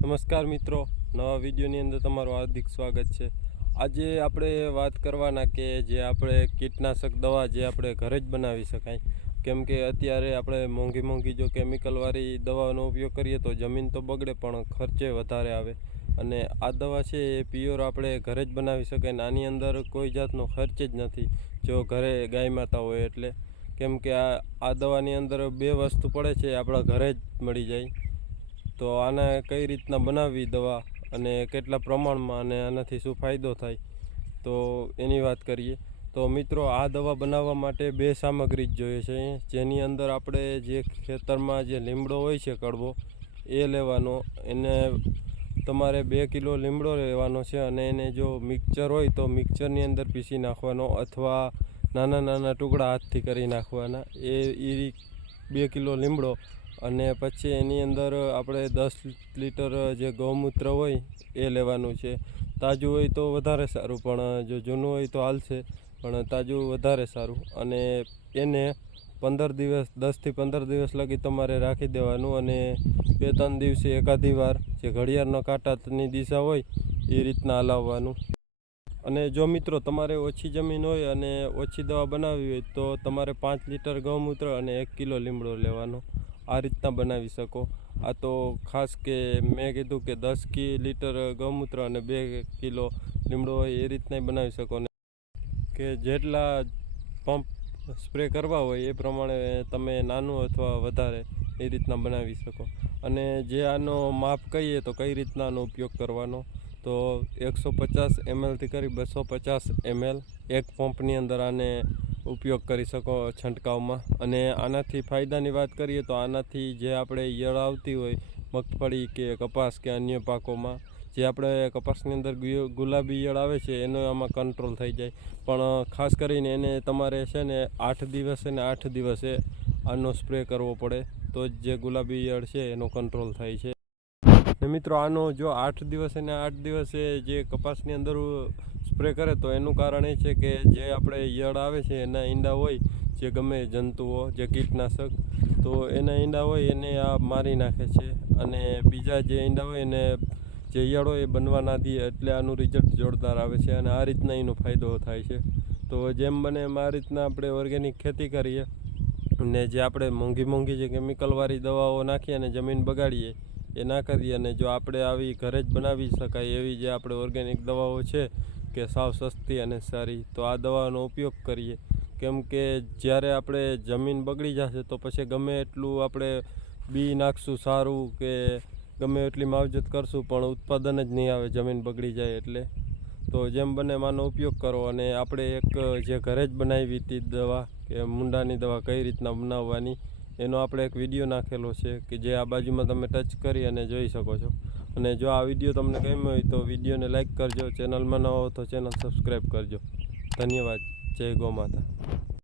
નમસ્કાર મિત્રો, નવા વિડીયોની અંદર તમારું હાર્દિક સ્વાગત છે. આજે આપણે વાત કરવાના કે જે આપણે કીટનાશક દવા જે આપણે ઘરે જ બનાવી શકાય. કેમ કે અત્યારે આપણે મોંઘી મોંઘી જો કેમિકલવાળી દવાનો ઉપયોગ કરીએ તો જમીન તો બગડે, પણ ખર્ચે વધારે આવે. અને આ દવા છે એ પ્યોર આપણે ઘરે જ બનાવી શકાય. ને આની અંદર કોઈ જાતનો ખર્ચ જ નથી, જો ઘરે ગાય માતા હોય એટલે. કેમ કે આ આ દવાની અંદર બે વસ્તુ પડે છે આપણા ઘરે જ મળી જાય. તો આને કઈ રીતના બનાવવી દવા અને કેટલા પ્રમાણમાં અને આનાથી શું ફાયદો થાય, તો એની વાત કરીએ. તો મિત્રો, આ દવા બનાવવા માટે બે સામગ્રી જ જોઈએ છે. જેની અંદર આપણે જે ખેતરમાં જે લીમડો હોય છે કડવો, એ લેવાનો, એને તમારે બે કિલો લીમડો લેવાનો છે અને એને જો મિક્સર હોય તો મિક્સરની અંદર પીસી નાખવાનો અથવા નાના નાના ટુકડા હાથથી કરી નાખવાના. એ એ બે કિલો લીમડો અને પછી એની અંદર આપણે દસ લીટર જે ગૌમૂત્ર હોય એ લેવાનું છે. તાજું હોય તો વધારે સારું, પણ જો જૂનું હોય તો હાલશે, પણ તાજું વધારે સારું. અને એને પંદર દિવસ દસથી પંદર દિવસ લગી તમારે રાખી દેવાનું અને બે ત્રણ દિવસે એકાદી વાર જે ઘડિયાળના કાંટાની દિશા હોય એ રીતના હલાવવાનું. અને જો મિત્રો તમારે ઓછી જમીન હોય અને ઓછી દવા બનાવવી હોય તો તમારે પાંચ લીટર ગૌમૂત્ર અને એક કિલો લીમડો લેવાનો. આ રીતના બનાવી શકો. આ તો ખાસ કે મેં કીધું કે દસ કી લીટર ગૌમૂત્ર અને બે કિલો લીમડો હોય એ રીતના બનાવી શકો. ને કે જેટલા પંપ સ્પ્રે કરવા હોય એ પ્રમાણે તમે નાનું અથવા વધારે એ રીતના બનાવી શકો. અને જે આનો માપ કહીએ તો કઈ રીતના આનો ઉપયોગ કરવાનો? તો એકસો પચાસ એમએલથી કરી બસો પચાસ એમએલ એક પંપની અંદર આને ઉપયોગ કરી શકો છંટકાવમાં. અને આનાથી ફાયદાની વાત કરીએ તો આનાથી જે આપણે ઈયળ આવતી હોય, મગફળી કે કપાસ કે અન્ય પાકોમાં, જે આપણે કપાસની અંદર ગુલાબી ઈયળ આવે છે, એનો આમાં કંટ્રોલ થઈ જાય. પણ, ખાસ કરીને એને તમારે છે ને આઠ દિવસે ને આઠ દિવસે આનો સ્પ્રે કરવો પડે, તો જ જે ગુલાબી ઈયળ છે એનો કંટ્રોલ થાય છે. ને મિત્રો, આનો જો આઠ દિવસે ને આઠ દિવસે જે કપાસની અંદર સ્પ્રે કરે તો એનું કારણ એ છે કે જે આપણે ઈયળ આવે છે, એના ઈંડા હોય, જે ગમે જંતુઓ, જે કીટનાશક, તો એના ઈંડા હોય એને આ મારી નાખે છે. અને બીજા જે ઈંડા હોય એને જે ઈયળ એ બનવા ના દે એટલે આનું રિઝલ્ટ જોરદાર આવે છે અને આ રીતના એનો ફાયદો થાય છે. તો જેમ બને એમ આ રીતના આપણે ઓર્ગેનિક ખેતી કરીએ ને જે આપણે મોંઘી મોંઘી જે કેમિકલવાળી દવાઓ નાખીએ અને જમીન બગાડીએ, એ ના કરીએ અને જો આપણે આવી ઘરે જ બનાવી શકાય એવી જે આપણે ઓર્ગેનિક દવાઓ છે કે સાવ સસ્તી અને સારી, તો આ દવાનો ઉપયોગ કરીએ. કેમ કે જ્યારે આપણે જમીન બગડી જશે તો પછી ગમે એટલું આપણે બી નાખશું સારું કે ગમે એટલી માવજત કરશું, પણ ઉત્પાદન જ નહીં આવે જમીન બગડી જાય એટલે. તો જેમ બને માનો ઉપયોગ કરો અને આપણે એક જે ઘરે જ બનાવી હતી દવા, કે મુંડાની દવા કઈ રીતના બનાવવાની એનો આપણે એક વીડિયો નાખેલો છે કે જે આ બાજુમાં તમે ટચ કરી અને જોઈ શકો છો. અને જો આ વીડિયો તમને ગમ્યો હોય તો વિડીયોને લાઇક કરજો ચેનલમાં ન હો તો ચેનલ સબસ્ક્રાઈબ કરજો. ધન્યવાદ. જય ગો માતા